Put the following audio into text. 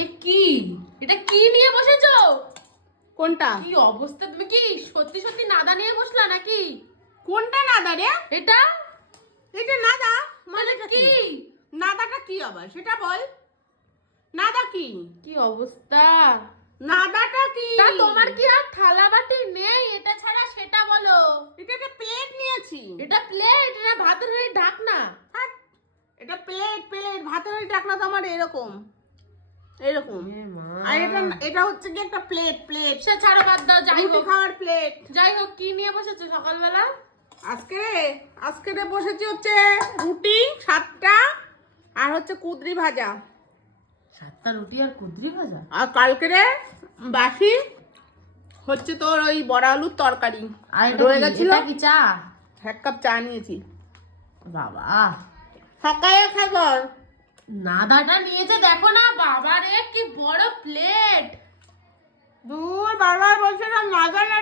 এ কি? এটা কি নিয়ে বসেছো? কোনটা? কি অবস্থা? তুমি কি সত্যি সত্যি নাদা নিয়ে বসলা নাকি? কোনটা নাদা রে? এটা? এটা নাদা? মানে কি? নাদাটা কি আবার? সেটা বল। নাদা কি? কি অবস্থা? নাদাটা কি? তা তোমার কি আর থালা বাটি নেই? এটা ছাড়া সেটা বলো। এটা একটা প্লেট নিয়েছি। এটা প্লেট? এটা ভাতের হাঁড়ি ঢাক না এটা প্লেট প্লেট। ভাতের ওই ডাকনা তো আমার এরকম। এরকম। আর এটা এটা হচ্ছে কি একটা প্লেট প্লেট সে ছাড়ো বাদ দাও যাই হোক। খাওয়ার প্লেট যাই হোক কি নিয়ে বসেছো সকালবেলা? আজকে আজকে বসেছি হচ্ছে রুটি সাতটা আর হচ্ছে কুদরি ভাজা। সাতটা রুটি আর কুদরি ভাজা? আর কালকে রে বাসি হচ্ছে তোর ওই বড়া আলুর তরকারি। আর রয়ে গেছিল কি চা? এক কাপ চা নিয়েছি। বাবা। সকালে খাবার নাদাটা নিয়েছে দেখো না বাবারে কি বড় প্লেট দূর বারবার বলছে না একটা